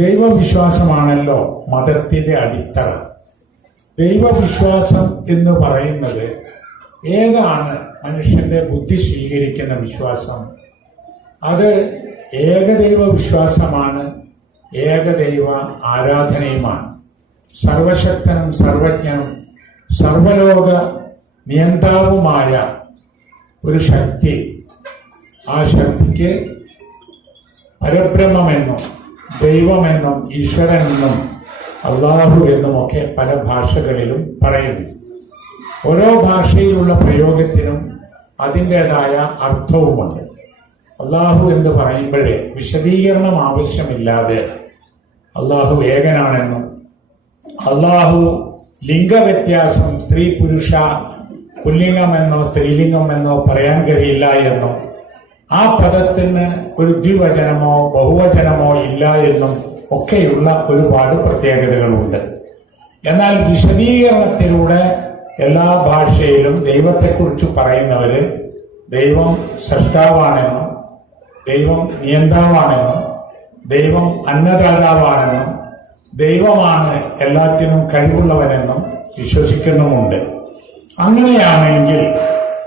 ദൈവവിശ്വാസമാണല്ലോ മതത്തിന്റെ അടിത്തറ. ദൈവവിശ്വാസം എന്ന് പറയുന്നത് ഏതാണ് മനുഷ്യന്റെ ബുദ്ധി സ്വീകരിക്കുന്ന വിശ്വാസം? അത് ഏകദൈവ വിശ്വാസമാണ് ഏകദൈവ ആരാധനയുമാണ്. സർവശക്തനും സർവജ്ഞനും സർവലോക നിയന്താവുമായ ഒരു ശക്തി. ആ ശക്തിക്ക് പരബ്രഹ്മമെന്നും ദൈവമെന്നും ഈശ്വരനെന്നും അള്ളാഹു എന്നുമൊക്കെ പല ഭാഷകളിലും പറയുന്നു. ഓരോ ഭാഷയിലുള്ള പ്രയോഗത്തിനും അതിന്റെതായ അർത്ഥവുമുണ്ട്. അള്ളാഹു എന്ന് പറയുമ്പോഴേ വിശദീകരണം ആവശ്യമില്ലാതെ അള്ളാഹു ഏകനാണെന്നും അള്ളാഹു ലിംഗവ്യത്യാസം സ്ത്രീ പുരുഷ പുല്ലിംഗമെന്നോ സ്ത്രീലിംഗമെന്നോ പറയാൻ കഴിയില്ല എന്നും ആ പദത്തിന് ഒരു ദ്വിവചനമോ ബഹുവചനമോ ഇല്ല എന്നും ഒക്കെയുള്ള ഒരുപാട് പ്രത്യേകതകളുണ്ട്. എന്നാൽ വിശദീകരണത്തിലൂടെ എല്ലാ ഭാഷയിലും ദൈവത്തെക്കുറിച്ച് പറയുന്നവര് ദൈവം സൃഷ്ടാവാണെന്നും ദൈവം നിയന്താവാണെന്നും ദൈവം അന്നദാതാവാണെന്നും ദൈവമാണ് എല്ലാത്തിനും കഴിവുള്ളവനെന്നും വിശ്വസിക്കുന്നുമുണ്ട്. അങ്ങനെയാണെങ്കിൽ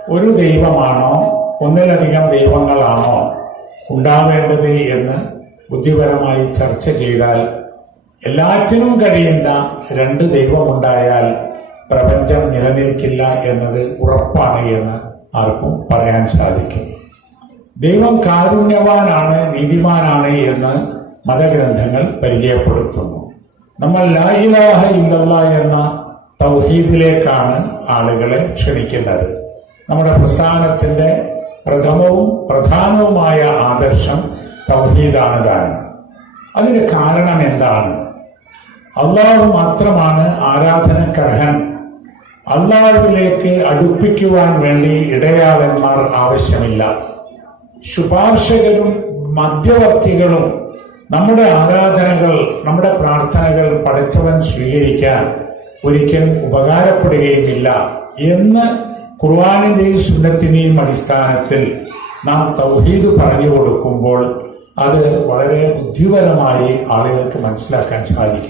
ഒരു ദൈവമാണോ ഒന്നിലധികം ദൈവങ്ങളാണോ ഉണ്ടാവേണ്ടത് എന്ന് ബുദ്ധിപരമായി ചർച്ച ചെയ്താൽ എല്ലാറ്റിനും കഴിയുന്ന രണ്ട് ദൈവമുണ്ടായാൽ പ്രപഞ്ചം നിലനിൽക്കില്ല എന്നത് ഉറപ്പാണ് എന്ന് ആർക്കും പറയാൻ സാധിക്കും. ദൈവം കാരുണ്യവാനാണ് നീതിമാനാണ് എന്ന് മതഗ്രന്ഥങ്ങൾ പരിചയപ്പെടുത്തുന്നു. നമ്മൾ ലാ ഇലാഹ ഇല്ലല്ലാ എന്ന തൗഹീദിലേക്കാണ് ആളുകളെ ക്ഷണിക്കുന്നത് നമ്മുടെ പ്രസ്ഥാനത്തിന്റെ പ്രഥമവും പ്രധാനവുമായ ആദർശം തൗഹീദാണ് താനും അതിന് കാരണം എന്താണ്? അള്ളാഹു മാത്രമാണ് ആരാധനക്കർഹൻ. അള്ളാഹുവിലേക്ക് അടുപ്പിക്കുവാൻ വേണ്ടി ഇടയാളന്മാർ ആവശ്യമില്ല. ശുപാർശകരും മധ്യവർത്തികളും നമ്മുടെ ആരാധനകൾ നമ്മുടെ പ്രാർത്ഥനകൾ പഠിച്ചവൻ സ്വീകരിക്കാൻ ഒരിക്കലും ഉപകാരപ്പെടുകയുമില്ല എന്ന് ഖുർആാനിന്റെയും സുന്നത്തിന്റെയും അടിസ്ഥാനത്തിൽ നാം തൗഹീദ് പറഞ്ഞു കൊടുക്കുമ്പോൾ അത് വളരെ ബുദ്ധിപരമായി ആളുകൾക്ക് മനസ്സിലാക്കാൻ സാധിക്കും.